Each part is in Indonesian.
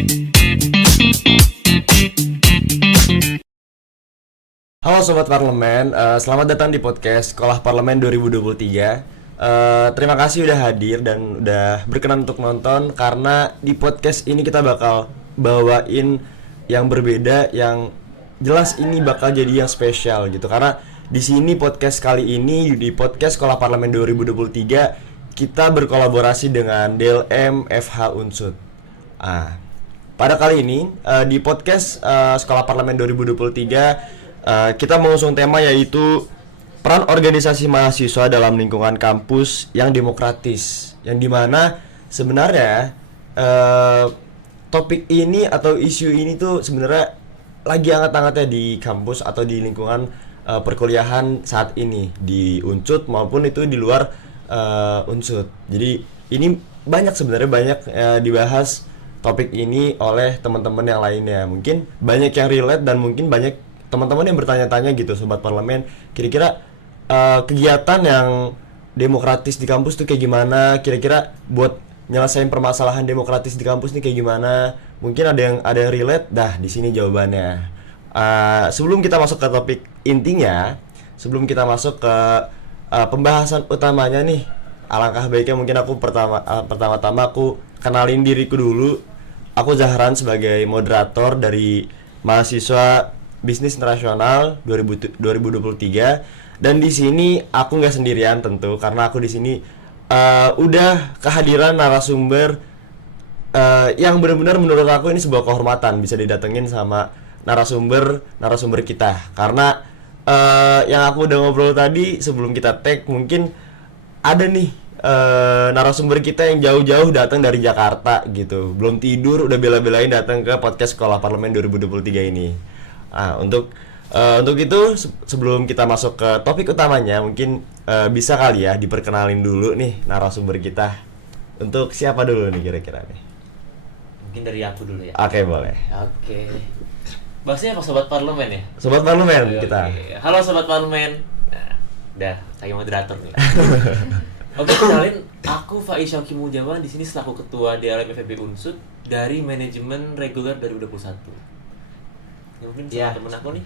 Halo Sobat Parlemen, selamat datang di podcast Sekolah Parlemen 2023. Terima kasih udah hadir dan udah berkenan untuk nonton. Karena di podcast ini kita bakal bawain yang berbeda, yang jelas ini bakal jadi yang spesial gitu. Karena di sini podcast kali ini, di podcast Sekolah Parlemen 2023, kita berkolaborasi dengan DLM FH Unsud. Pada kali ini, di podcast Sekolah Parlemen 2023, kita mengusung tema yaitu peran organisasi mahasiswa dalam lingkungan kampus yang demokratis, yang dimana sebenarnya topik ini atau isu ini tuh sebenarnya lagi hangat-hangatnya di kampus atau di lingkungan perkuliahan saat ini di Unsud maupun itu di luar Unsud. Jadi ini sebenarnya banyak dibahas topik ini oleh teman-teman yang lainnya. Mungkin banyak yang relate dan mungkin banyak teman-teman yang bertanya-tanya gitu, Sobat Parlemen, kira-kira kegiatan yang demokratis di kampus tuh kayak gimana? Kira-kira buat nyelesain permasalahan demokratis di kampus nih kayak gimana? Mungkin ada yang relate. Di sini jawabannya. Sebelum kita masuk ke topik intinya, sebelum kita masuk ke pembahasan utamanya nih, alangkah baiknya mungkin aku pertama-tama aku kenalin diriku dulu. Aku Zahran sebagai moderator dari mahasiswa Bisnis Internasional 2023, dan di sini aku nggak sendirian tentu, karena aku di sini udah kehadiran narasumber yang benar-benar menurut aku ini sebuah kehormatan bisa didatengin sama narasumber kita, karena yang aku udah ngobrol tadi sebelum kita tag, mungkin ada nih narasumber kita yang jauh-jauh datang dari Jakarta gitu, belum tidur udah bela-belain datang ke podcast Sekolah Parlemen 2023 ini. Untuk itu sebelum kita masuk ke topik utamanya, mungkin bisa kali ya diperkenalin dulu nih narasumber kita. Untuk siapa dulu nih kira-kira nih? Mungkin dari aku dulu ya. Oke, boleh. Oke. Bahasnya apa Sobat Parlemen ya? Sobat Parlemen kita. Halo Sobat Parlemen. Nah, udah kayak moderator nih. Oke, kenalin, aku Faiz Syauki Mujawan, di sini selaku ketua DLM FEB Unsud dari manajemen reguler 2021. Ya, mungkin sama temen aku nih.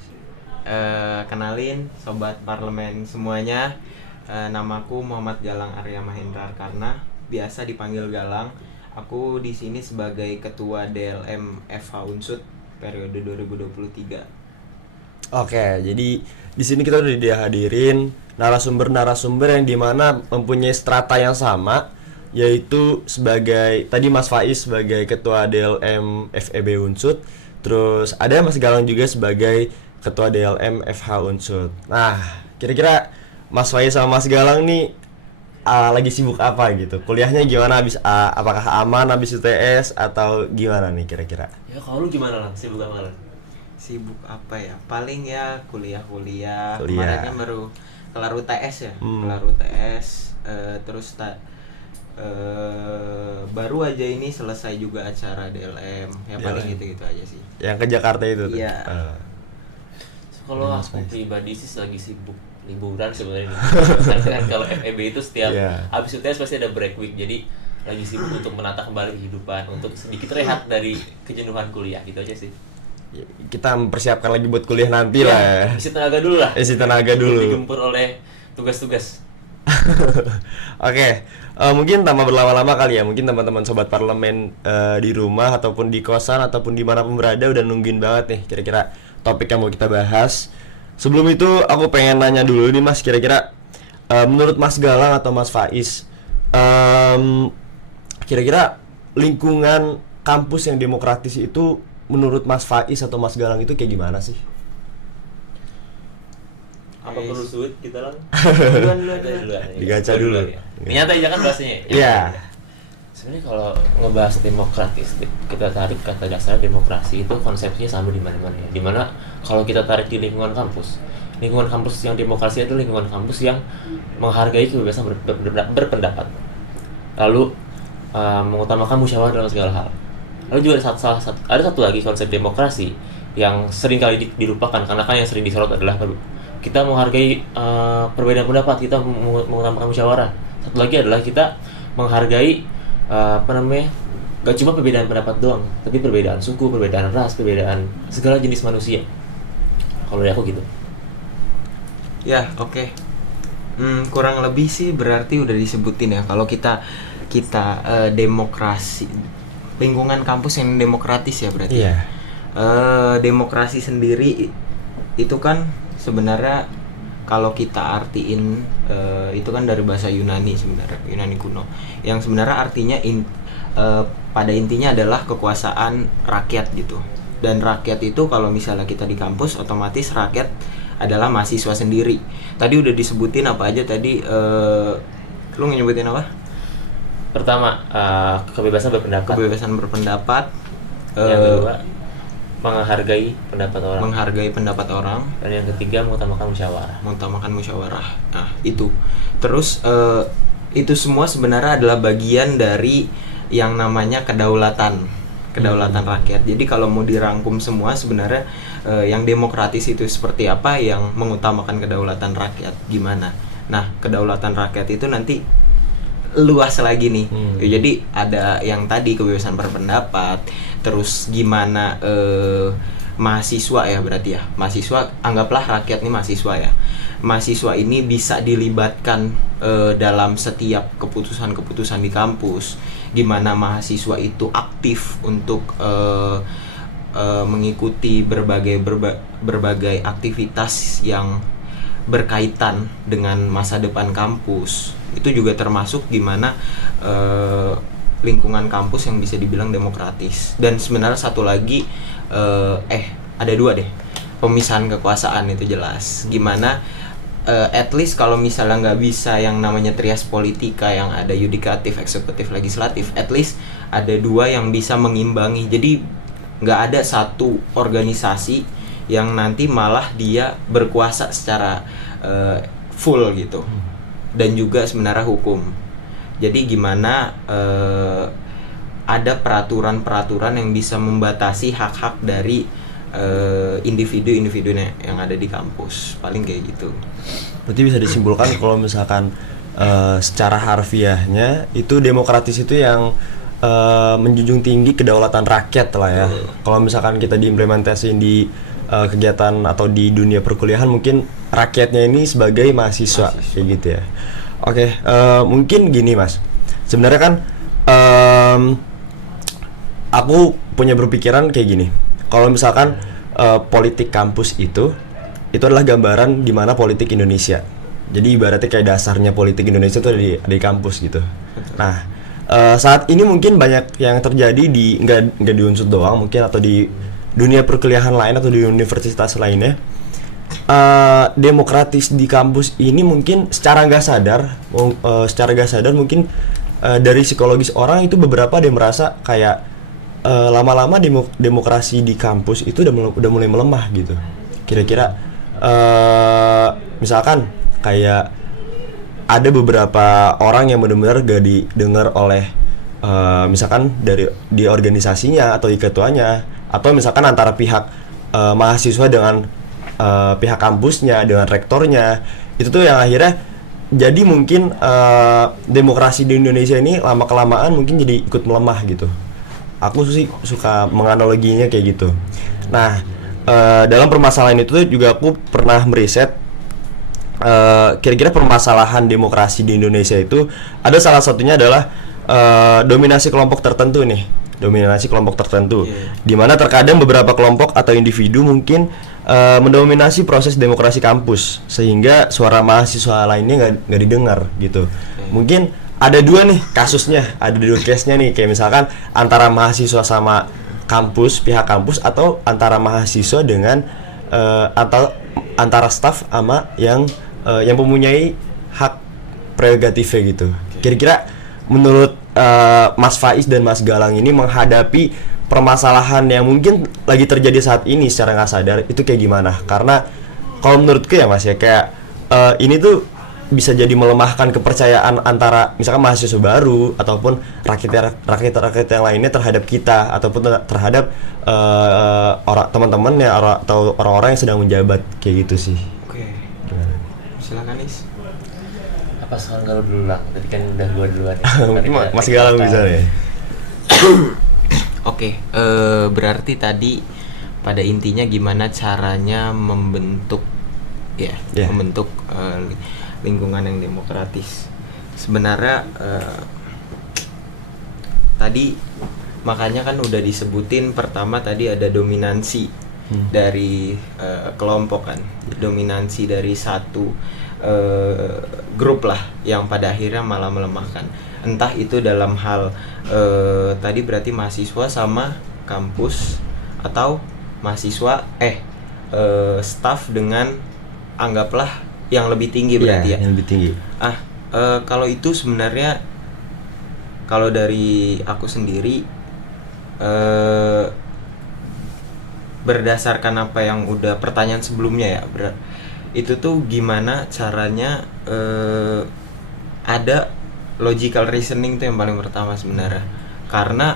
Kenalin Sobat Parlemen semuanya, namaku Muhammad Galang Arya Mahendra Karna, biasa dipanggil Galang. Aku di sini sebagai ketua DLM FH Unsud periode 2023. Oke, jadi di sini kita udah dihadirin narasumber yang dimana mempunyai strata yang sama, yaitu sebagai tadi Mas Faiz sebagai ketua DLM FEB Unsud. Terus ada Mas Galang juga sebagai ketua DLM FH Unsud. Nah, kira-kira Mas Faiz sama Mas Galang nih lagi sibuk apa gitu? Kuliahnya gimana? Apakah aman habis UTS atau gimana nih kira-kira? Ya kalau lu gimana lah? Sibuk apa lah? Sibuk apa ya? Paling ya kuliah. Kemarin kan baru kelar UTS ya. Kelar UTS, terus baru aja ini selesai juga acara DLM. Ya paling gitu-gitu aja sih. Yang ke Jakarta itu tuh. Iya. Kalau aku pribadi sih lagi sibuk liburan sebenarnya. Kan kalau FEB itu setiap habis UTS pasti ada break week. Jadi lagi sibuk untuk menata kembali kehidupan, untuk sedikit rehat dari kejenuhan kuliah gitu aja sih. Kita mempersiapkan lagi buat kuliah nanti lah. Isi tenaga dulu lah. Digempur oleh tugas-tugas. Oke, mungkin tanpa berlama-lama kali ya, mungkin teman-teman Sobat Parlemen di rumah ataupun di kosan ataupun dimanapun berada udah nungguin banget nih kira-kira topik yang mau kita bahas. Sebelum itu aku pengen nanya dulu nih Mas, kira-kira menurut Mas Galang atau Mas Faiz, kira-kira lingkungan kampus yang demokratis itu menurut Mas Faiz atau Mas Galang itu kayak gimana sih? Apa perlu suit kita lang? Duluan. Digaca dulu. Nyata aja kan bahasanya. Iya. Sebenarnya kalau ngebahas demokratis, kita tarik kata dasar demokrasi itu konsepsinya sama di mana-mana ya. Dimana kalau kita tarik di lingkungan kampus yang demokrasi itu lingkungan kampus yang menghargai kebebasan berpendapat, lalu mengutamakan musyawarah dalam segala hal. Lalu juga ada satu lagi konsep demokrasi yang sering kali dilupakan, karena kan yang sering disorot adalah kita menghargai perbedaan pendapat, kita mengutamakan musyawarah. Satu lagi adalah kita menghargai Gak cuma perbedaan pendapat doang, tapi perbedaan suku, perbedaan ras, perbedaan segala jenis manusia. Kalau dari aku gitu. Ya, oke. Kurang lebih sih berarti udah disebutin ya kalau kita demokrasi, lingkungan kampus yang demokratis ya berarti. Iya. Demokrasi sendiri itu kan sebenarnya kalau kita artiin itu kan dari bahasa Yunani sebenarnya, Yunani kuno, yang sebenarnya artinya pada intinya adalah kekuasaan rakyat gitu. Dan rakyat itu kalau misalnya kita di kampus, otomatis rakyat adalah mahasiswa sendiri. Tadi udah disebutin apa aja tadi, lu nyebutin apa? Pertama, kebebasan berpendapat. Kebebasan berpendapat. Yang kedua, menghargai pendapat orang. Menghargai pendapat orang. Dan yang ketiga, mengutamakan musyawarah. Mengutamakan musyawarah. Nah, itu. Terus itu semua sebenarnya adalah bagian dari yang namanya kedaulatan rakyat. Jadi kalau mau dirangkum semua sebenarnya yang demokratis itu seperti apa, yang mengutamakan kedaulatan rakyat gimana. Nah, kedaulatan rakyat itu nanti luas lagi nih. Jadi ada yang tadi kebebasan berpendapat, terus gimana mahasiswa ya berarti ya. Mahasiswa, anggaplah rakyat nih mahasiswa ya. Mahasiswa ini bisa dilibatkan dalam setiap keputusan-keputusan di kampus. Gimana mahasiswa itu aktif untuk mengikuti berbagai aktivitas yang berkaitan dengan masa depan kampus. Itu juga termasuk gimana lingkungan kampus yang bisa dibilang demokratis. Dan sebenarnya satu lagi ada dua deh, pemisahan kekuasaan itu jelas. Gimana at least kalau misalnya nggak bisa yang namanya trias politika yang ada yudikatif, eksekutif, legislatif, at least ada dua yang bisa mengimbangi. Jadi nggak ada satu organisasi yang nanti malah dia berkuasa secara full gitu. Dan juga sebenarnya hukum. Jadi gimana ada peraturan-peraturan yang bisa membatasi hak-hak dari individu-individu yang ada di kampus. Paling kayak gitu. Berarti bisa disimpulkan kalau misalkan secara harfiahnya itu demokratis itu yang menjunjung tinggi kedaulatan rakyat lah ya. Kalau misalkan kita diimplementasiin di kegiatan atau di dunia perkuliahan, mungkin rakyatnya ini sebagai mahasiswa. Kayak gitu ya. Oke, mungkin gini Mas. Sebenarnya kan aku punya berpikiran kayak gini. Kalau misalkan politik kampus itu adalah gambaran gimana politik Indonesia. Jadi ibaratnya kayak dasarnya politik Indonesia itu ada di kampus gitu. Nah, saat ini mungkin banyak yang terjadi di nggak di Unsud doang, mungkin atau di dunia perkuliahan lain atau di universitas lainnya. Demokratis di kampus ini mungkin secara nggak sadar mungkin dari psikologis orang itu beberapa ada yang merasa kayak lama-lama demokrasi di kampus itu udah mulai melemah gitu. Kira-kira misalkan kayak ada beberapa orang yang benar-benar gak didengar oleh misalkan di organisasinya atau di ketuanya, atau misalkan antara pihak mahasiswa dengan pihak kampusnya, dengan rektornya. Itu tuh yang akhirnya jadi mungkin demokrasi di Indonesia ini lama-kelamaan mungkin jadi ikut melemah gitu. Aku sih suka menganaloginya kayak gitu. Nah, dalam permasalahan itu juga aku pernah meriset kira-kira permasalahan demokrasi di Indonesia itu ada salah satunya adalah dominasi kelompok tertentu nih. Dominasi kelompok tertentu, di mana terkadang beberapa kelompok atau individu mungkin mendominasi proses demokrasi kampus sehingga suara mahasiswa lainnya nggak didengar gitu. Mungkin ada dua nih kasusnya, ada dua case-nya nih, kayak misalkan antara mahasiswa sama kampus, pihak kampus, atau antara mahasiswa dengan atau antara staf sama yang mempunyai hak prerogatifnya gitu. Kira-kira menurut Mas Faiz dan Mas Galang ini menghadapi permasalahan yang mungkin lagi terjadi saat ini secara nggak sadar itu kayak gimana? Karena kalau menurutku ya Mas ya, kayak ini tuh bisa jadi melemahkan kepercayaan antara misalkan mahasiswa baru ataupun rakyat yang lainnya terhadap kita ataupun terhadap orang teman-temannya atau orang-orang yang sedang menjabat kayak gitu sih. Oke. Silakan Is. Apa sekarang kalau dulu lah? Tadi kan udah gua duluan ya. Mungkin Mas Galang bisa deh. Oke, berarti tadi pada intinya gimana caranya membentuk Yeah. membentuk lingkungan yang demokratis. Sebenarnya tadi makanya kan udah disebutin, pertama tadi ada dominansi dari kelompok kan, dominansi dari satu grup lah yang pada akhirnya malah melemahkan. Entah itu dalam hal tadi berarti mahasiswa sama kampus, atau mahasiswa staff dengan anggaplah yang lebih tinggi berarti ya. Yang lebih tinggi. Kalau itu sebenarnya kalau dari aku sendiri berdasarkan apa yang udah pertanyaan sebelumnya ya, itu tuh gimana caranya ada logical reasoning tuh yang paling pertama sebenarnya. Karena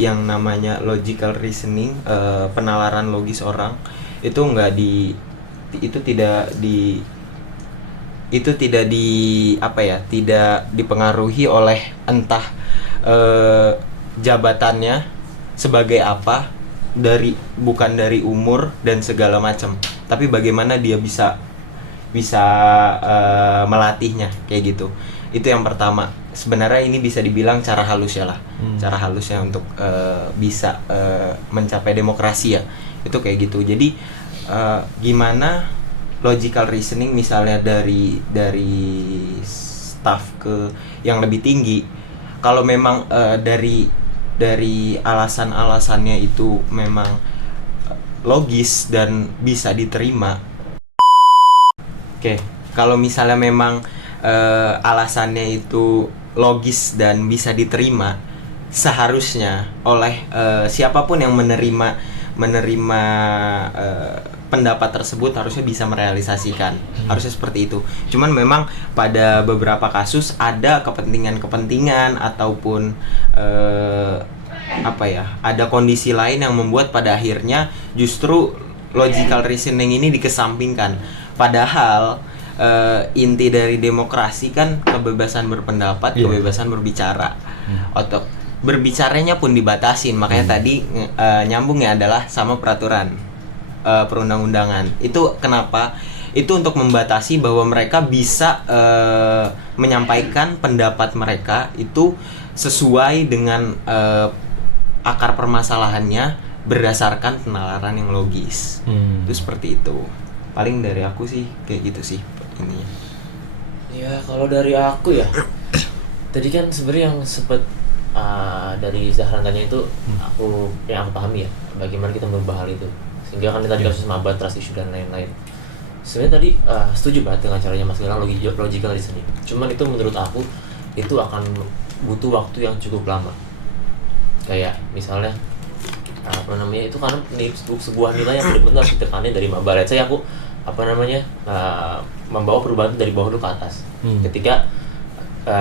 yang namanya logical reasoning, penalaran logis orang itu tidak dipengaruhi oleh entah jabatannya sebagai apa, bukan dari umur dan segala macam, tapi bagaimana dia bisa melatihnya kayak gitu. Itu yang pertama. Sebenarnya ini bisa dibilang cara halusnya lah, cara halusnya untuk bisa mencapai demokrasi ya, itu kayak gitu. Jadi gimana logical reasoning misalnya dari staff ke yang lebih tinggi, kalau memang dari alasan-alasannya itu memang logis dan bisa diterima. Oke, kalau misalnya memang alasannya itu logis dan bisa diterima, seharusnya oleh siapapun yang menerima pendapat tersebut harusnya bisa merealisasikan, harusnya seperti itu. Cuman memang pada beberapa kasus ada kepentingan ataupun ada kondisi lain yang membuat pada akhirnya justru logical reasoning ini dikesampingkan. Padahal inti dari demokrasi kan kebebasan berpendapat, kebebasan berbicara. Atau berbicaranya pun dibatasin, makanya tadi nyambungnya adalah sama peraturan perundang-undangan. Itu kenapa? Itu untuk membatasi bahwa mereka bisa menyampaikan pendapat mereka itu sesuai dengan akar permasalahannya berdasarkan penalaran yang logis. Itu seperti itu. Paling dari aku sih kayak gitu sih ininya. Ya kalau dari aku ya, tadi kan sebenarnya yang sempet dari Zahran tanya itu yang aku pahami ya, bagaimana kita merubah hal itu. Sehingga kan tadi kasus maba, trust issue dan lain-lain. Sebenarnya tadi setuju banget dengan caranya Mas Gilang, logical reasoning. Cuman itu menurut aku itu akan butuh waktu yang cukup lama. Kayak misalnya itu karena sebuah nilai yang benar-benar harus ditekanin dari maba. Saya aku membawa perubahan dari bawah dulu ke atas. Ketika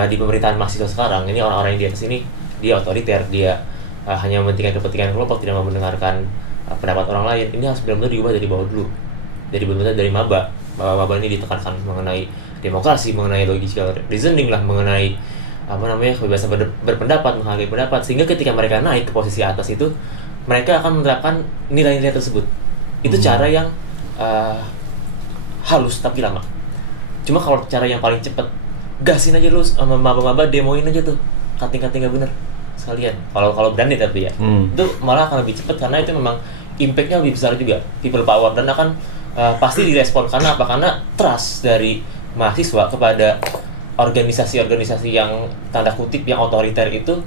di pemerintahan mahasiswa sekarang ini orang-orang yang di atas ini dia otoriter, dia hanya mementingkan kepentingan kelompok, tidak mau mendengarkan pendapat orang lain. Ini harus benar-benar diubah dari bawah dulu. Jadi benar-benar dari maba ini ditekankan mengenai demokrasi, mengenai logical reasoning lah, mengenai kebebasan berpendapat, menghargai pendapat, sehingga ketika mereka naik ke posisi atas itu mereka akan menerapkan nilai-nilai tersebut. Itu cara yang halus tapi lama. Cuma kalau cara yang paling cepat, gasin aja lu sama maba-maba, demoin aja tuh kating-kating gak bener sekalian. Kalau berani tapi ya, itu malah akan lebih cepat karena itu memang impact-nya lebih besar juga, people power, dan akan pasti direspon. Karena apa? Karena trust dari mahasiswa kepada organisasi-organisasi yang tanda kutip yang otoriter itu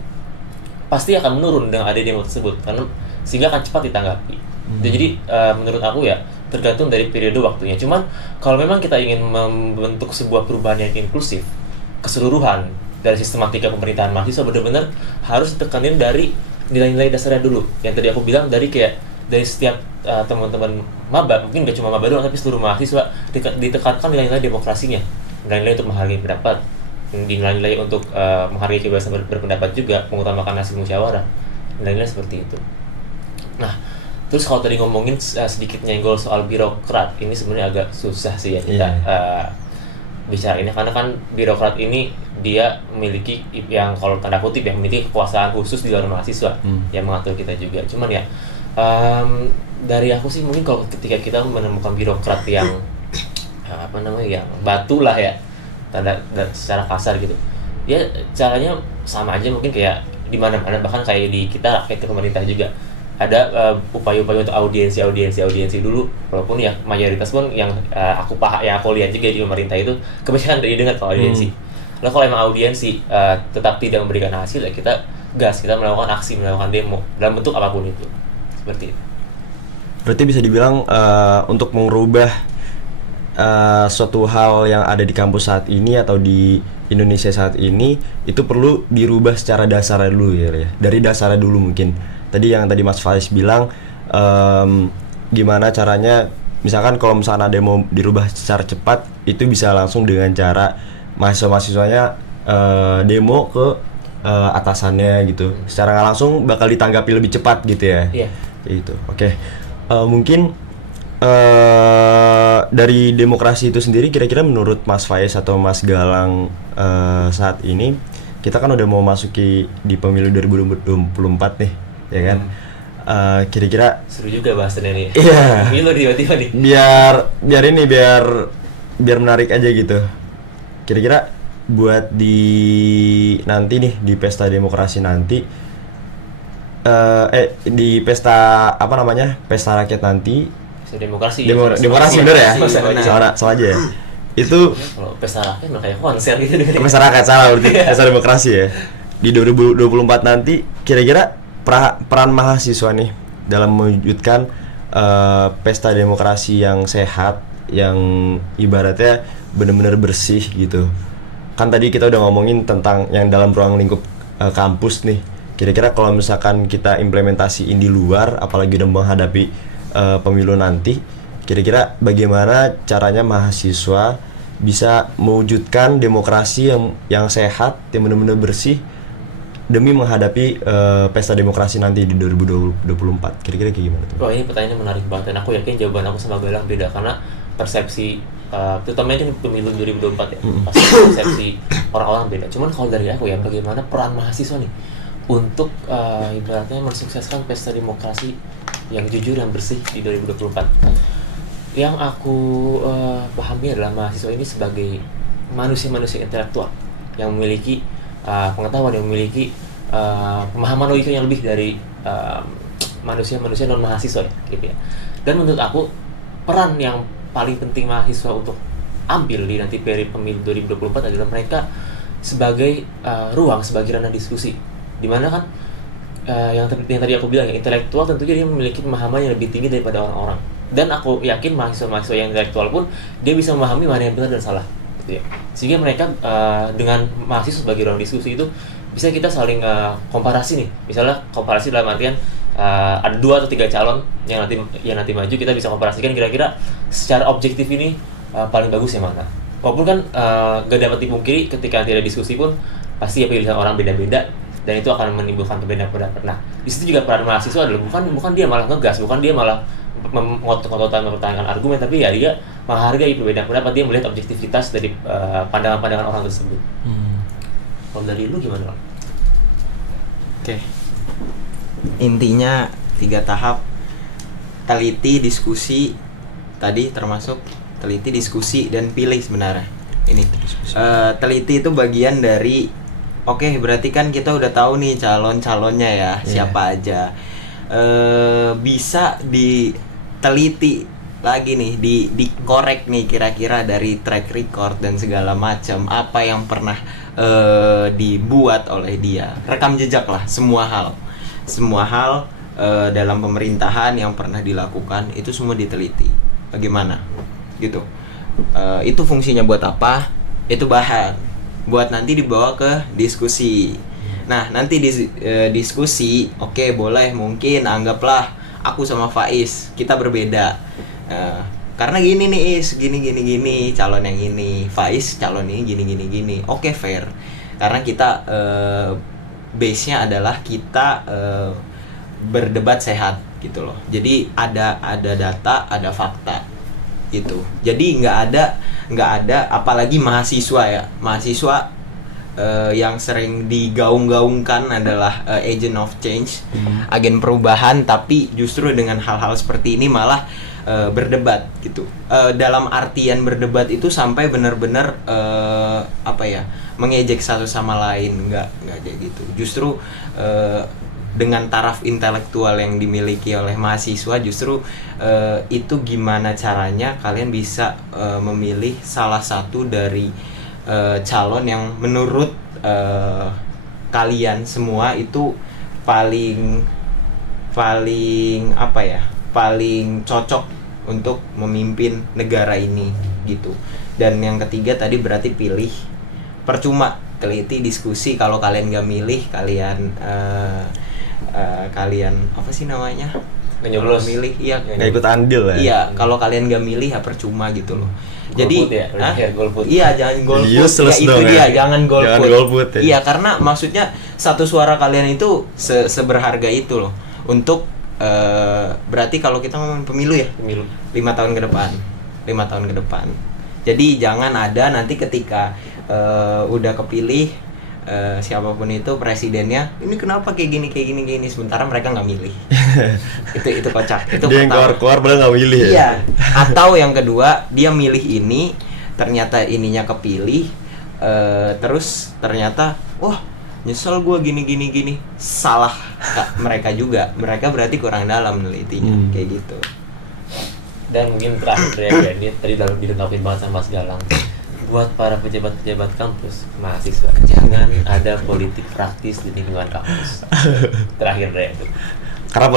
pasti akan menurun dengan ada demo tersebut, karena sehingga akan cepat ditanggapi. Jadi menurut aku ya tergantung dari periode waktunya. Cuman kalau memang kita ingin membentuk sebuah perubahan yang inklusif keseluruhan dari sistematika pemerintahan mahasiswa, benar-benar harus ditekanin dari nilai-nilai dasarnya dulu. Yang tadi aku bilang dari setiap teman-teman maba, mungkin gak cuma maba doang tapi seluruh mahasiswa ditekankan nilai-nilai demokrasinya, nilai-nilai untuk menghargai pendapat, nilai-nilai untuk menghargai kebebasan berpendapat juga, mengutamakan hasil musyawarah, nilai-nilai seperti itu. Nah, terus kalau tadi ngomongin sedikit nyenggol soal birokrat, ini sebenarnya agak susah sih ya kita bicara ini karena kan birokrat ini dia memiliki yang kalau tanda kutip yang memiliki kekuasaan khusus di luar mahasiswa yang mengatur kita juga. Cuman ya dari aku sih mungkin kalau ketika kita menemukan birokrat yang apa namanya yang batu lah ya secara kasar gitu ya, caranya sama aja mungkin kayak di mana-mana, bahkan kayak di kita kayak ke pemerintah juga ada upaya-upaya untuk audiensi dulu, walaupun ya mayoritas pun yang aku lihat juga di pemerintah itu kebanyakan dari dengar kalau audiensi. Lalu kalau emang audiensi tetap tidak memberikan hasil ya kita melakukan aksi, melakukan demo dalam bentuk apapun itu, seperti itu. Berarti bisa dibilang untuk mengubah suatu hal yang ada di kampus saat ini atau di Indonesia saat ini itu perlu dirubah secara dasar dulu ya, dari dasarnya dulu mungkin. Tadi Mas Faiz bilang gimana caranya, misalkan kalau misalnya demo dirubah secara cepat itu bisa langsung dengan cara mahasiswanya demo ke atasannya gitu, secara nggak langsung bakal ditanggapi lebih cepat gitu ya. Iya. Gitu. Oke. Mungkin dari demokrasi itu sendiri, kira-kira menurut Mas Faiz atau Mas Galang saat ini kita kan udah mau masuki di pemilu 2024 nih, ya kan? Kira-kira Seru juga bahasannya nih. Iya. Pemilu tiba-tiba nih. Biar menarik aja gitu. Kira-kira buat di nanti nih di pesta demokrasi nanti di pesta apa namanya? Pesta rakyat nanti. Demokrasi. Demokrasi bener ya? Salah aja ya. Itu kalau pesta rakyat mah kayak konser gitu. pesta rakyat salah berarti. Pesta demokrasi ya. Di 2024 nanti kira-kira peran mahasiswa nih dalam mewujudkan pesta demokrasi yang sehat, yang ibaratnya benar-benar bersih gitu. Kan tadi kita udah ngomongin tentang yang dalam ruang lingkup kampus nih. Kira-kira kalau misalkan kita implementasiin di luar, apalagi udah menghadapi pemilu nanti, kira-kira bagaimana caranya mahasiswa bisa mewujudkan demokrasi yang sehat, yang benar-benar bersih demi menghadapi pesta demokrasi nanti di 2024. Kira-kira kayak gimana tuh? Wah, ini pertanyaannya menarik banget, dan aku yakin jawaban aku sama Galang beda karena persepsi terutama itu pemilu 2024 ya, pasti persepsi orang-orang beda. Cuman kalau dari aku ya, bagaimana peran mahasiswa nih untuk ibaratnya mensukseskan pesta demokrasi yang jujur dan bersih di 2024. Yang aku pahami adalah mahasiswa ini sebagai manusia-manusia intelektual yang memiliki pengetahuan, yang memiliki pemahaman logika yang lebih dari manusia-manusia non mahasiswa ya, gitu ya. Dan menurut aku peran yang paling penting mahasiswa untuk ambil di nanti periode pemilu 2024 adalah mereka sebagai ruang, sebagai ranah diskusi, dimana kan yang tadi aku bilang, yang intelektual tentunya dia memiliki pemahaman yang lebih tinggi daripada orang-orang. Dan aku yakin mahasiswa-mahasiswa yang intelektual pun dia bisa memahami mana yang benar dan salah, gitu ya. Sehingga mereka dengan mahasiswa sebagai ruang diskusi itu bisa kita saling komparasi nih. Misalnya komparasi dalam artian ada 2 atau 3 calon yang nanti maju, kita bisa komparasikan kira-kira secara objektif ini paling bagus yang mana. Walaupun kan gak dapat dipungkiri ketika nanti ada diskusi pun pasti ya pilihan orang beda-beda, dan itu akan menimbulkan perbedaan pendapat. Nah, di situ juga peran mahasiswa adalah bukan dia malah ngegas, bukan dia malah ngotot-ngototan mempertahankan argumen, tapi ya dia menghargai perbedaan pendapat, dia melihat objektivitas dari pandangan-pandangan orang tersebut. Kalau dari lu gimana, Bang? Oke. Intinya 3 tahap: teliti, diskusi, tadi termasuk teliti, diskusi, dan pilih sebenarnya. Ini teliti itu bagian dari oke, berarti kan kita udah tahu nih calon-calonnya ya, siapa aja. Bisa diteliti lagi nih, dikorek nih kira-kira dari track record dan segala macam, apa yang pernah dibuat oleh dia. Rekam jejak lah, semua hal dalam pemerintahan yang pernah dilakukan itu semua diteliti. Bagaimana? Gitu. Itu fungsinya buat apa? Itu bahan buat nanti dibawa ke diskusi. Nah, nanti diskusi, oke, boleh mungkin anggaplah aku sama Faiz kita berbeda. Karena gini nih, gini, calon yang ini, Faiz calon ini gini. Oke, fair. Karena kita base-nya adalah kita berdebat sehat gitu loh. Jadi ada data, ada fakta gitu. Jadi nggak ada nggak ada, apalagi mahasiswa ya, mahasiswa yang sering digaung-gaungkan adalah agent of change, agen perubahan, tapi justru dengan hal-hal seperti ini malah berdebat gitu. Dalam artian berdebat itu sampai benar-benar mengejek satu sama lain, nggak kayak gitu. Justru dengan taraf intelektual yang dimiliki oleh mahasiswa, justru itu gimana caranya kalian bisa memilih salah satu dari calon yang menurut kalian semua itu paling cocok untuk memimpin negara ini gitu. Dan yang ketiga tadi berarti pilih, percuma teliti diskusi kalau kalian nggak milih, kalian apa sih namanya, Nyoblos. milih, iya Nggak ikut andil ya. iya, kalau kalian nggak milih ya percuma gitu loh. Jadi Golput ya, golput. iya, jangan golput. Useless Ya, itu dong dia, ya. jangan golput. Jangan golput ya. Iya, karena maksudnya satu suara kalian itu seberharga itu loh. Untuk berarti kalau kita ngomong pemilu ya, Pemilu. 5 tahun ke depan. 5 tahun ke depan. Jadi jangan ada nanti ketika udah kepilih siapapun itu presidennya, ini kenapa kayak gini sementara mereka nggak milih. itu kocak. Itu Dia yang pertama. keluar padahal nggak milih ya. Iya. Atau yang kedua, dia milih ini, ternyata ininya kepilih, terus ternyata, wah nyesel gue gini. Salah mereka juga. Mereka berarti kurang dalam menelitinya, kayak gitu. Dan mungkin terakhir ya, ini tadi dalam dilengkapin banget sama Mas Galang. Buat para pejabat-pejabat kampus, mahasiswa, jangan ada politik praktis di lingkungan kampus. Terakhir deh itu. Karena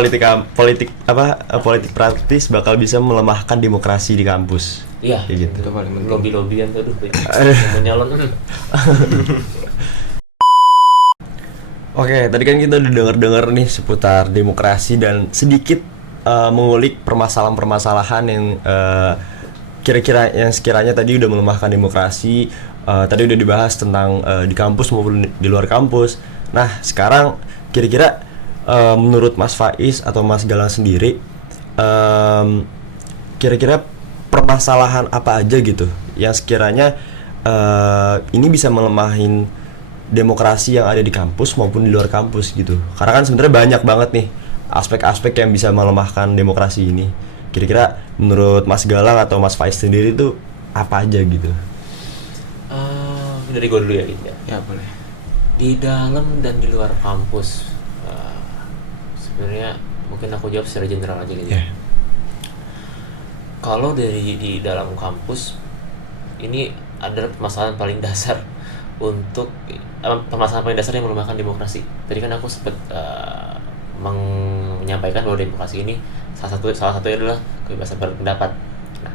politik praktis bakal bisa melemahkan demokrasi di kampus. Iya. Kayak gitu. Itu paling penting. Lobby-lobbyan tuh, yang menyalon. Oke, tadi kan kita udah denger nih seputar demokrasi dan sedikit mengulik permasalahan-permasalahan yang sekiranya tadi udah melemahkan demokrasi. Tadi udah dibahas tentang di kampus maupun di luar kampus. Nah, sekarang kira-kira menurut Mas Faiz atau Mas Galang sendiri, kira-kira permasalahan apa aja gitu yang sekiranya ini bisa melemahin demokrasi yang ada di kampus maupun di luar kampus gitu. Karena kan sebenarnya banyak banget nih aspek-aspek yang bisa melemahkan demokrasi ini. Kira-kira menurut Mas Galang atau Mas Faiz sendiri itu apa aja gitu? Dari gue dulu ya, Indah. Ya boleh. Di dalam dan di luar kampus, sebenarnya mungkin aku jawab secara general aja gitu. Yeah. Kalau di dalam kampus ini adalah permasalahan paling dasar untuk permasalahan paling dasar yang melemahkan demokrasi. Tadi kan aku sempat menyampaikan bahwa demokrasi ini salah satunya adalah kebebasan berpendapat. Nah,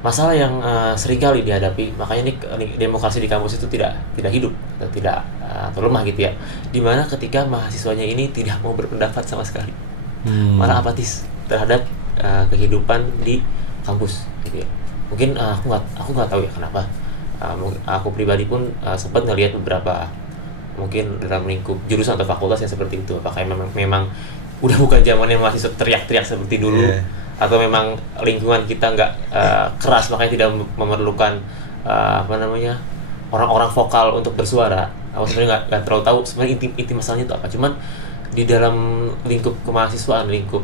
masalah yang seringkali dihadapi, makanya ini demokrasi di kampus itu tidak hidup atau tidak lemah gitu ya. Dimana ketika mahasiswanya ini tidak mau berpendapat sama sekali, malah apatis terhadap kehidupan di kampus gitu ya. Mungkin aku nggak tahu ya kenapa. Aku pribadi pun sempat ngelihat beberapa mungkin dalam lingkup jurusan atau fakultas yang seperti itu. Apakah memang udah bukan zamannya mahasiswa teriak-teriak seperti dulu, atau memang lingkungan kita nggak keras makanya tidak memerlukan orang-orang vokal untuk bersuara. Aku sebenarnya nggak terlalu tahu sebenarnya inti masalahnya itu apa. Cuman di dalam lingkup kemahasiswaan, lingkup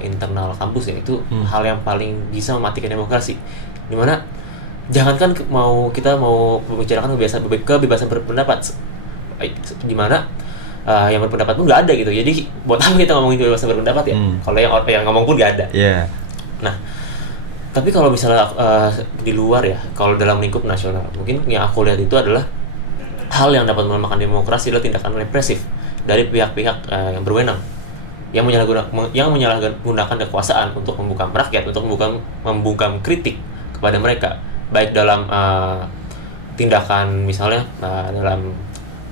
internal kampus ya, itu hal yang paling bisa mematikan demokrasi. Dimana jangankan kita mau membicarakan kebebasan berpendapat, dimana yang berpendapat pun nggak ada gitu. Jadi buat apa kita ngomongin kebebasan berpendapat ya? Kalau yang ngomong pun nggak ada. Yeah. Nah, tapi kalau misalnya di luar ya, kalau dalam lingkup nasional, mungkin yang aku lihat itu adalah hal yang dapat melemahkan demokrasi adalah tindakan represif dari pihak-pihak yang berwenang, yang menyalahgunakan kekuasaan untuk membungkam rakyat, untuk membungkam kritik kepada mereka, baik dalam tindakan misalnya dalam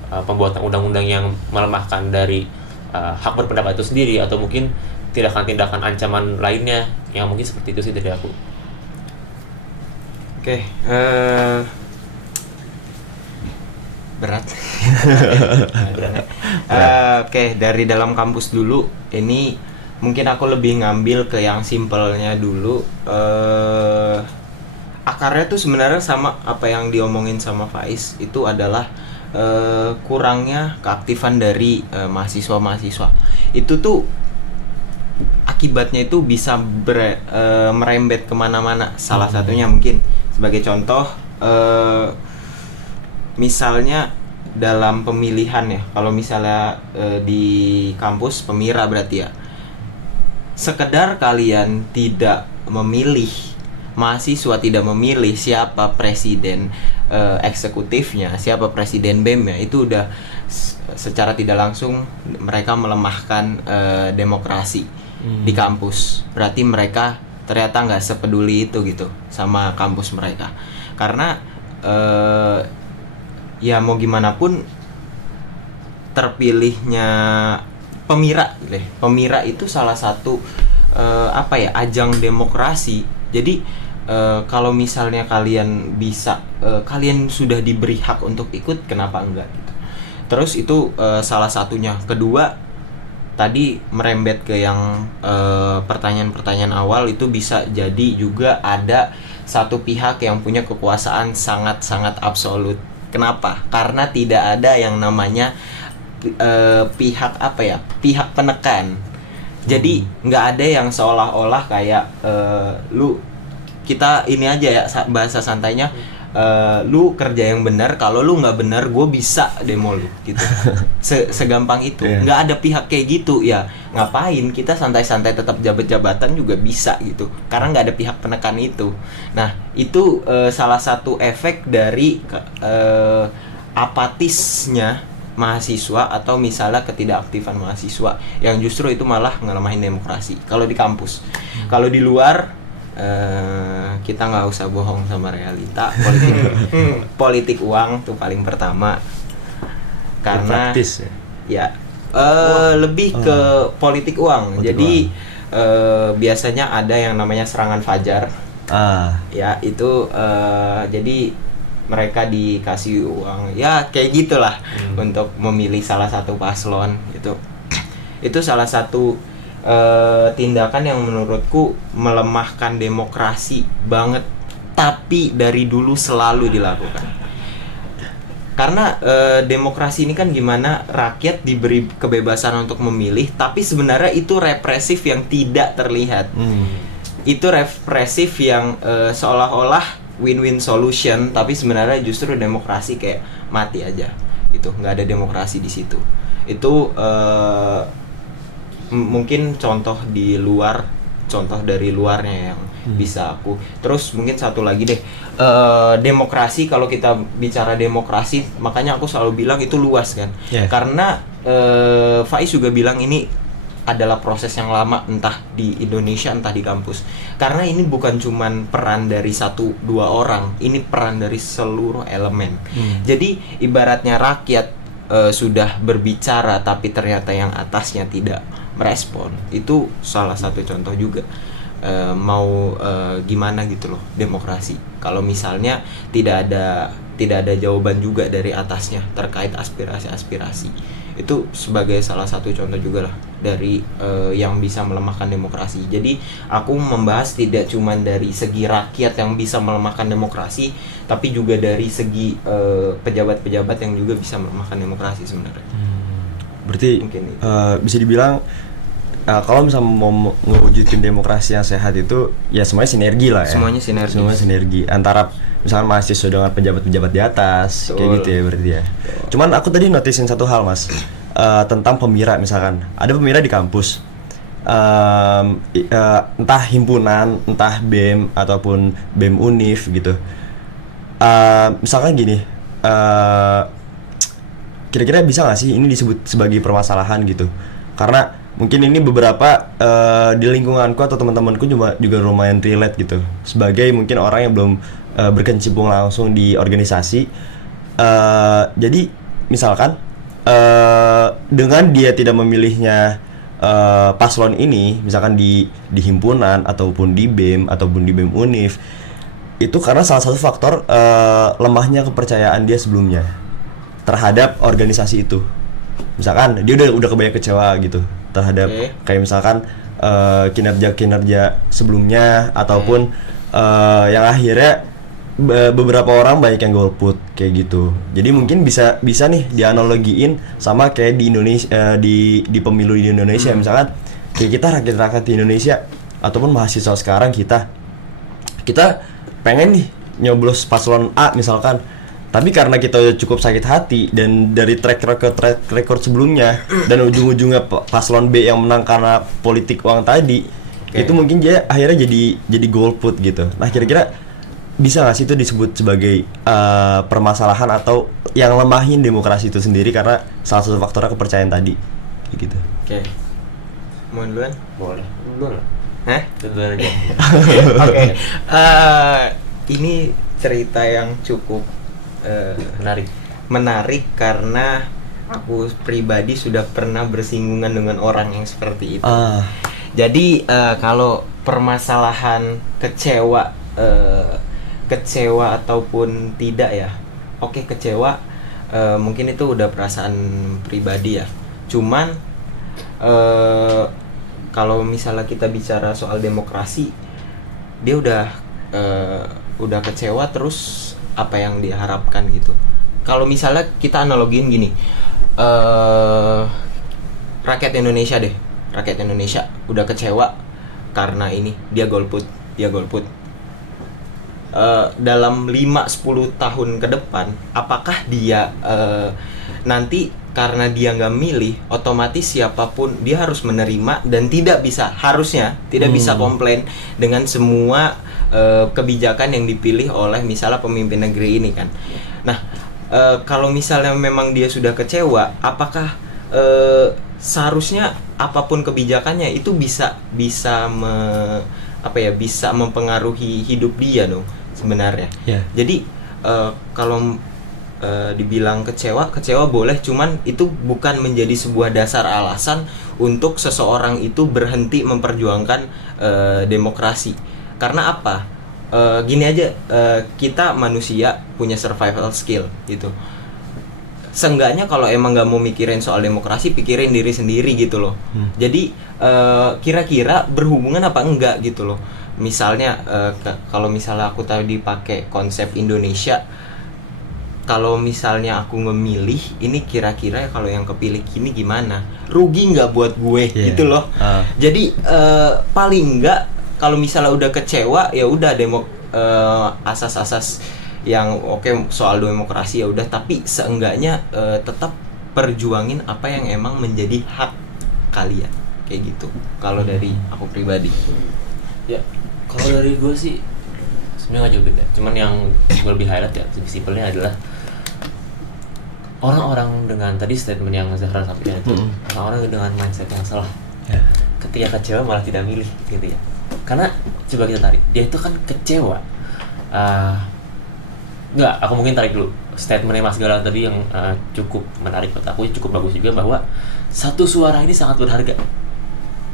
pembuatan undang-undang yang melemahkan dari hak berpendapat itu sendiri, atau mungkin tindakan-tindakan ancaman lainnya yang mungkin seperti itu sih dari aku. Oke, berat. Oke, dari dalam kampus dulu. Ini mungkin aku lebih ngambil ke yang simpelnya dulu. akarnya tuh sebenarnya sama apa yang diomongin sama Faiz, itu adalah kurangnya keaktifan dari mahasiswa-mahasiswa. Itu tuh akibatnya itu bisa merembet kemana-mana. Salah satunya mungkin sebagai contoh, misalnya dalam pemilihan ya, kalau misalnya di kampus Pemira berarti ya, sekedar kalian tidak memilih, mahasiswa tidak memilih siapa presiden eksekutifnya, siapa presiden BEM-nya, itu udah secara tidak langsung mereka melemahkan demokrasi di kampus. Berarti mereka ternyata nggak sepeduli itu gitu sama kampus mereka, karena ya mau gimana pun terpilihnya Pemira itu salah satu ajang demokrasi. Jadi kalau misalnya kalian bisa, kalian sudah diberi hak untuk ikut, kenapa enggak gitu. Terus itu salah satunya. Kedua, tadi merembet ke yang pertanyaan-pertanyaan awal, itu bisa jadi juga ada satu pihak yang punya kekuasaan sangat-sangat absolut. Kenapa? Karena tidak ada yang namanya pihak penekan. Jadi nggak ada yang seolah-olah kayak kita ini aja ya, bahasa santainya, lu kerja yang benar, kalau lu nggak benar gue bisa demo lu gitu. Segampang itu. Nggak ada pihak kayak gitu ya, ngapain kita santai-santai tetap jabat-jabatan juga bisa gitu, karena nggak ada pihak penekan itu. Nah itu salah satu efek dari apatisnya mahasiswa, atau misalnya ketidakaktifan mahasiswa, yang justru itu malah ngelemahin demokrasi kalau di kampus. Kalau di luar, kita nggak usah bohong sama realita. Politik uang tuh paling pertama, karena praktis ya lebih ke politik uang. Jadi biasanya ada yang namanya serangan fajar. Ya itu jadi mereka dikasih uang ya kayak gitulah untuk memilih salah satu paslon gitu. Itu salah satu tindakan yang menurutku melemahkan demokrasi banget, tapi dari dulu selalu dilakukan. Karena demokrasi ini kan gimana, rakyat diberi kebebasan untuk memilih, tapi sebenarnya itu represif yang tidak terlihat. Itu represif yang seolah-olah win-win solution, tapi sebenarnya justru demokrasi kayak mati aja. Itu nggak ada demokrasi di situ. Itu mungkin contoh dari luarnya yang bisa aku. Terus mungkin satu lagi deh, demokrasi, kalau kita bicara demokrasi, makanya aku selalu bilang itu luas kan. Karena Faiz juga bilang ini adalah proses yang lama, entah di Indonesia entah di kampus. Karena ini bukan cuman peran dari 1-2 orang, ini peran dari seluruh elemen. Jadi ibaratnya rakyat sudah berbicara tapi ternyata yang atasnya tidak merespon. Itu salah satu contoh juga gimana gitu loh demokrasi. Kalau misalnya tidak ada jawaban juga dari atasnya terkait aspirasi-aspirasi. Itu sebagai salah satu contoh juga lah dari yang bisa melemahkan demokrasi. Jadi aku membahas tidak cuma dari segi rakyat yang bisa melemahkan demokrasi, tapi juga dari segi pejabat-pejabat yang juga bisa melemahkan demokrasi sebenarnya. Berarti bisa dibilang kalau misalnya mau ngewujudin demokrasi yang sehat itu ya semuanya sinergi lah ya. Semuanya sinergi antara misalkan mahasiswa dengan pejabat-pejabat di atas. Kayak gitu ya berarti ya. Cuman aku tadi noticein satu hal Mas, tentang Pemira. Misalkan ada Pemira di kampus, entah himpunan, entah BEM ataupun BEM Univ gitu. Misalkan gini, kira-kira bisa nggak sih ini disebut sebagai permasalahan gitu? Karena mungkin ini beberapa di lingkunganku atau teman-temanku juga lumayan relate gitu. Sebagai mungkin orang yang belum berkecimpung langsung di organisasi. Jadi misalkan dengan dia tidak memilihnya paslon ini, misalkan di himpunan ataupun di BEM ataupun di BEM Univ, itu karena salah satu faktor lemahnya kepercayaan dia sebelumnya terhadap organisasi itu. Misalkan dia udah kebanyak kecewa gitu terhadap kayak misalkan kinerja sebelumnya ataupun yang akhirnya beberapa orang banyak yang golput kayak gitu. Jadi mungkin bisa nih dianalogiin sama kayak di Indonesia, di pemilu di Indonesia. Misalkan kayak kita rakyat di Indonesia ataupun mahasiswa sekarang, kita pengen nih nyoblos paslon A misalkan, tapi karena kita udah cukup sakit hati dan dari track record sebelumnya dan ujung-ujungnya paslon B yang menang karena politik uang tadi, itu mungkin dia akhirnya jadi golput gitu. Nah, kira-kira bisa nggak sih itu disebut sebagai permasalahan atau yang lemahin demokrasi itu sendiri karena salah satu faktornya kepercayaan tadi gitu. Oke. Mau duluan? Boleh. Duluan lah. Hah? Duluan aja. Oke. Ini cerita yang cukup menarik karena aku pribadi sudah pernah bersinggungan dengan orang yang seperti itu. Jadi kalau permasalahan kecewa ataupun tidak ya, oke, kecewa mungkin itu udah perasaan pribadi ya. Cuman kalau misalnya kita bicara soal demokrasi, dia udah kecewa, terus apa yang dia harapkan gitu. Kalau misalnya kita analogiin gini, rakyat Indonesia udah kecewa karena ini dia golput. Dalam 5-10 tahun ke depan, apakah dia nanti karena dia nggak milih, otomatis siapapun dia harus menerima dan harusnya tidak bisa komplain dengan semua kebijakan yang dipilih oleh misalnya pemimpin negeri ini kan. Nah, kalau misalnya memang dia sudah kecewa, apakah seharusnya apapun kebijakannya itu bisa mempengaruhi hidup dia dong sebenarnya. Jadi kalau dibilang kecewa boleh, cuman itu bukan menjadi sebuah dasar alasan untuk seseorang itu berhenti memperjuangkan demokrasi. Karena apa? Gini aja, kita manusia punya survival skill gitu. Seenggaknya kalau emang nggak mau mikirin soal demokrasi, pikirin diri sendiri gitu loh. Jadi kira-kira berhubungan apa enggak gitu loh. Misalnya kalau misalnya aku tadi pakai konsep Indonesia, kalau misalnya aku memilih ini, kira-kira kalau yang kepilih gini gimana, rugi nggak buat gue gitu loh. Jadi paling nggak kalau misalnya udah kecewa ya udah, asas-asas yang oke soal demokrasi ya udah, tapi seenggaknya tetap perjuangin apa yang emang menjadi hak kalian kayak gitu. Kalau dari aku pribadi Ya, kalau dari gue sih sebenarnya nggak jauh beda. Cuman yang gue lebih highlight ya, lebih simpelnya adalah orang-orang dengan tadi statement yang Zahra sampaikan itu, orang-orang dengan mindset yang salah. Ketika kecewa malah tidak milih gitu ya. Karena coba kita tarik, dia itu kan kecewa. Aku mungkin tarik dulu statementnya Mas Galang tadi yang cukup menarik buat aku, cukup bagus juga, bahwa satu suara ini sangat berharga.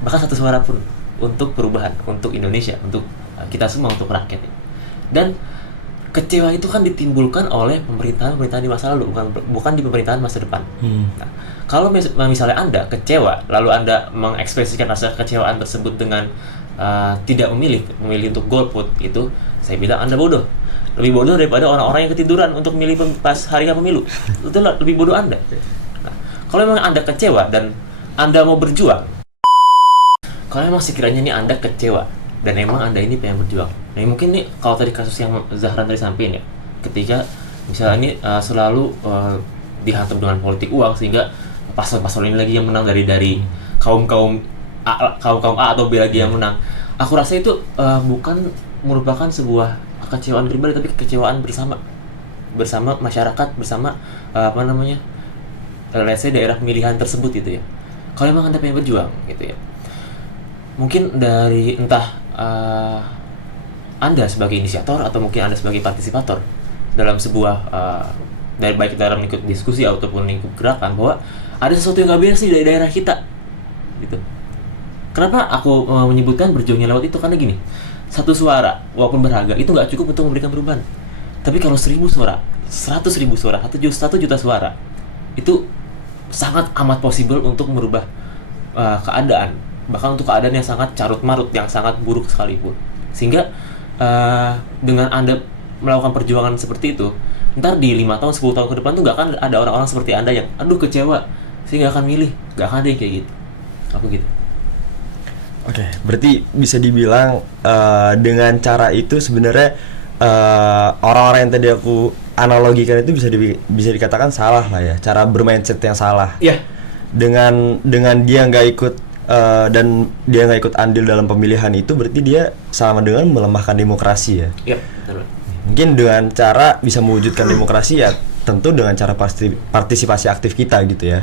Bahkan satu suara pun untuk perubahan, untuk Indonesia, untuk kita semua, untuk rakyat. Dan kecewa itu kan ditimbulkan oleh pemerintahan di masa lalu, bukan di pemerintahan masa depan. Nah, kalau misalnya Anda kecewa, lalu Anda mengekspresikan rasa kecewaan tersebut dengan tidak memilih untuk golput, itu saya bilang Anda bodoh. Lebih bodoh daripada orang-orang yang ketiduran untuk milih pas hari pemilu. Itu lebih bodoh Anda. Nah, kalau memang Anda kecewa dan Anda mau berjuang, kalau memang sekiranya ini Anda kecewa dan emang Anda ini pengen berjuang. Nah, mungkin nih kalau tadi kasus yang Zahran tadi sampaikan ya, ketika misalnya ini selalu dihantam dengan politik uang, sehingga paslon-paslon ini lagi yang menang dari kaum A atau B lagi yang menang. Aku rasa itu bukan merupakan sebuah kekecewaan pribadi, tapi kekecewaan bersama masyarakat, bersama let's say daerah pemilihan tersebut gitu ya. Kalau memang Anda pengen berjuang gitu ya, mungkin dari entah Anda sebagai inisiator atau mungkin Anda sebagai partisipator dalam sebuah baik dalam lingkup diskusi ataupun lingkup gerakan, bahwa ada sesuatu yang gak beres nih dari daerah kita gitu. Kenapa aku menyebutkan berjuangnya lewat itu? Karena gini, satu suara walaupun berharga itu nggak cukup untuk memberikan perubahan. Tapi kalau 1.000 suara, 100.000 suara, 1 juta suara, itu sangat amat possible untuk merubah keadaan, bahkan untuk keadaan yang sangat carut marut, yang sangat buruk sekalipun. Sehingga dengan Anda melakukan perjuangan seperti itu, ntar di 5 tahun 10 tahun ke depan tuh gak akan ada orang-orang seperti Anda yang aduh kecewa, saya gak akan milih, gak akan ada yang kayak gitu. Aku gitu. Oke, berarti bisa dibilang dengan cara itu sebenarnya orang-orang yang tadi aku analogikan itu bisa dikatakan salah lah ya, cara bermindset yang salah. Iya. Dengan dia nggak ikut dan dia nggak ikut andil dalam pemilihan itu, berarti dia sama dengan melemahkan demokrasi ya. Iya, betul. Mungkin dengan cara bisa mewujudkan demokrasi ya tentu dengan cara partisipasi aktif kita gitu ya.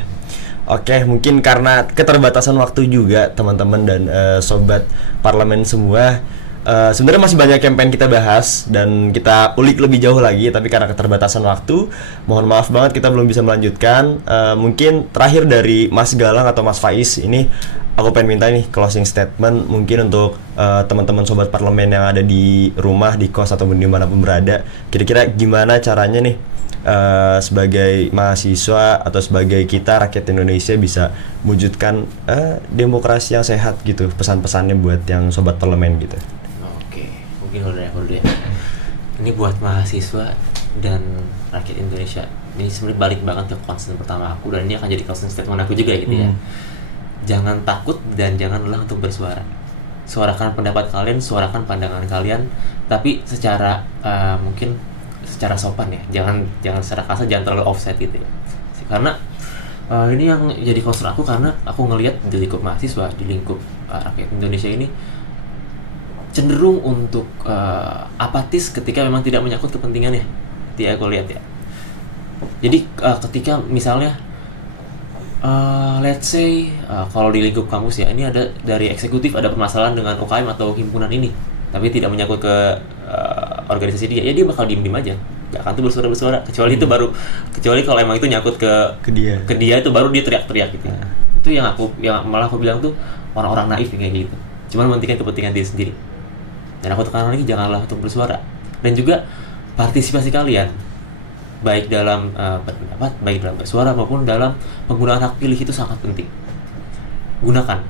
Oke, mungkin karena keterbatasan waktu juga teman-teman dan sobat parlemen semua, sebenarnya masih banyak yang pengen kita bahas dan kita ulik lebih jauh lagi, tapi karena keterbatasan waktu, mohon maaf banget kita belum bisa melanjutkan. Mungkin terakhir dari Mas Galang atau Mas Faiz ini, aku pengen minta nih closing statement mungkin untuk teman-teman sobat parlemen yang ada di rumah, di kos atau dimanapun berada. Kira-kira gimana caranya nih sebagai mahasiswa atau sebagai kita rakyat Indonesia bisa mewujudkan demokrasi yang sehat gitu, pesan-pesannya buat yang sobat parlemen gitu. Oke, mungkin aku dulu ya. Ini buat mahasiswa dan rakyat Indonesia. Ini sebenarnya balik banget ke concern pertama aku, dan ini akan jadi concern statement aku juga gitu ya. Jangan takut dan jangan lelah untuk bersuara. Suarakan pendapat kalian, suarakan pandangan kalian, tapi secara mungkin secara sopan ya. Jangan secara kasar, jangan terlalu offset gitu ya. Karena ini yang jadi concern aku, karena aku ngelihat di lingkup mahasiswa, di lingkup rakyat Indonesia ini cenderung untuk apatis ketika memang tidak menyangkut kepentingannya. Itu aku lihat ya. Jadi ketika misalnya let's say kalau di lingkup kampus ya, ini ada dari eksekutif ada permasalahan dengan UKM atau himpunan ini, tapi tidak menyangkut ke organisasi dia, ya dia bakal diem aja, gak akan tuh bersuara kecuali kalau emang itu nyangkut ke dia itu baru dia teriak-teriak gitu. Itu yang malah aku bilang tuh orang-orang naif kayak gitu, cuman mementingkan kepentingan diri sendiri. Dan aku tekan lagi, janganlah untuk bersuara, dan juga partisipasi kalian baik dalam berpendapat, baik dalam bersuara maupun dalam penggunaan hak pilih itu sangat penting. Gunakan.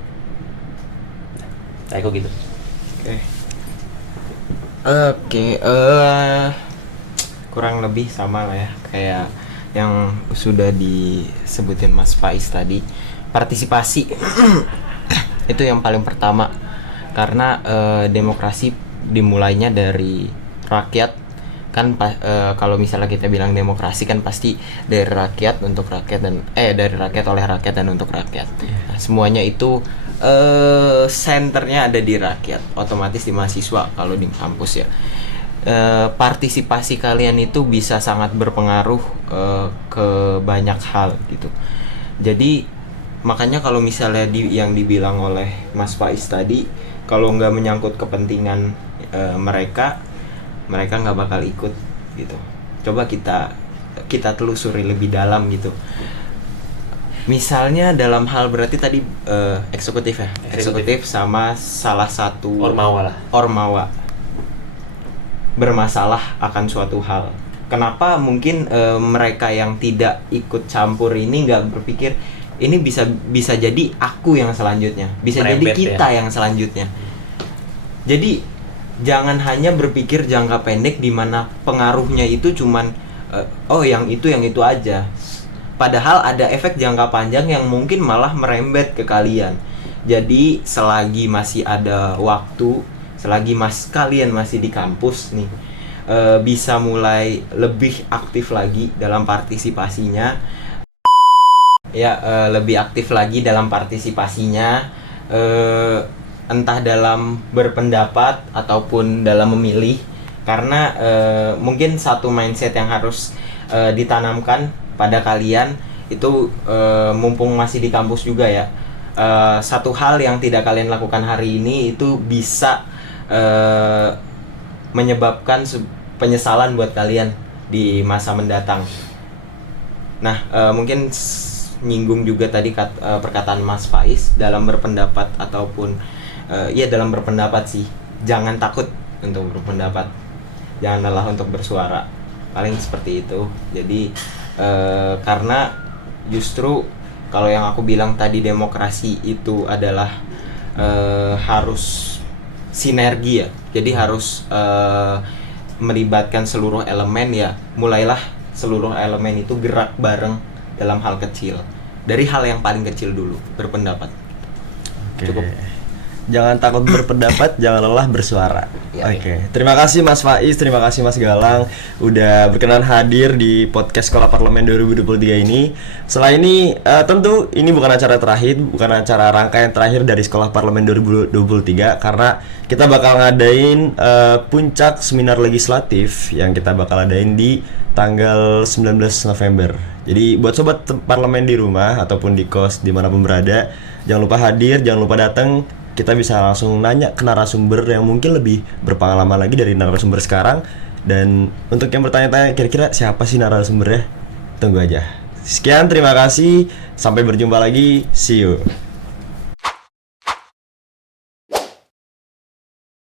Nah, kok gitu. Oke, kurang lebih sama lah ya kayak yang sudah disebutin Mas Faiz tadi. Partisipasi itu yang paling pertama, karena demokrasi dimulainya dari rakyat kan. Kalau misalnya kita bilang demokrasi kan pasti dari rakyat untuk rakyat dan dari rakyat oleh rakyat dan untuk rakyat. Nah, semuanya itu senternya ada di rakyat, otomatis di mahasiswa kalau di kampus ya. Partisipasi kalian itu bisa sangat berpengaruh ke banyak hal gitu. Jadi makanya kalau misalnya yang dibilang oleh Mas Faiz tadi, kalau nggak menyangkut kepentingan mereka nggak bakal ikut gitu. Coba kita telusuri lebih dalam gitu. Misalnya dalam hal berarti tadi eksekutif sama salah satu ormawa bermasalah akan suatu hal. Kenapa mungkin mereka yang tidak ikut campur ini nggak berpikir ini bisa jadi aku yang selanjutnya, bisa jadi kita yang selanjutnya. Jadi jangan hanya berpikir jangka pendek di mana pengaruhnya itu cuman yang itu aja. Padahal ada efek jangka panjang yang mungkin malah merembet ke kalian. Jadi selagi masih ada waktu, selagi kalian masih di kampus nih, bisa mulai lebih aktif lagi dalam partisipasinya. Lebih aktif lagi dalam partisipasinya, entah dalam berpendapat ataupun dalam memilih. Karena mungkin satu mindset yang harus ditanamkan pada kalian itu, mumpung masih di kampus juga ya, satu hal yang tidak kalian lakukan hari ini itu bisa menyebabkan penyesalan buat kalian di masa mendatang. Nah, mungkin nyinggung juga tadi perkataan Mas Faiz dalam berpendapat ataupun dalam berpendapat sih, jangan takut untuk berpendapat, jangan lelah untuk bersuara, paling seperti itu. Jadi karena justru kalau yang aku bilang tadi, demokrasi itu adalah harus sinergi ya. Jadi harus melibatkan seluruh elemen ya, mulailah seluruh elemen itu gerak bareng dalam hal kecil. Dari hal yang paling kecil dulu, berpendapat. Oke. Cukup. Jangan takut berpendapat, jangan lelah bersuara. Ya, Oke. Terima kasih Mas Faiz, terima kasih Mas Galang udah berkenan hadir di podcast Sekolah Parlemen 2023 ini. Setelah ini tentu ini bukan acara terakhir, bukan acara rangkaian terakhir dari Sekolah Parlemen 2023 karena kita bakal ngadain puncak seminar legislatif yang kita bakal adain di tanggal 19 November. Jadi buat sobat parlemen di rumah ataupun di kos dimanapun berada, jangan lupa hadir, jangan lupa datang. Kita bisa langsung nanya ke narasumber yang mungkin lebih berpengalaman lagi dari narasumber sekarang. Dan untuk yang bertanya-tanya kira-kira siapa sih narasumbernya, tunggu aja. Sekian, terima kasih, sampai berjumpa lagi, see you.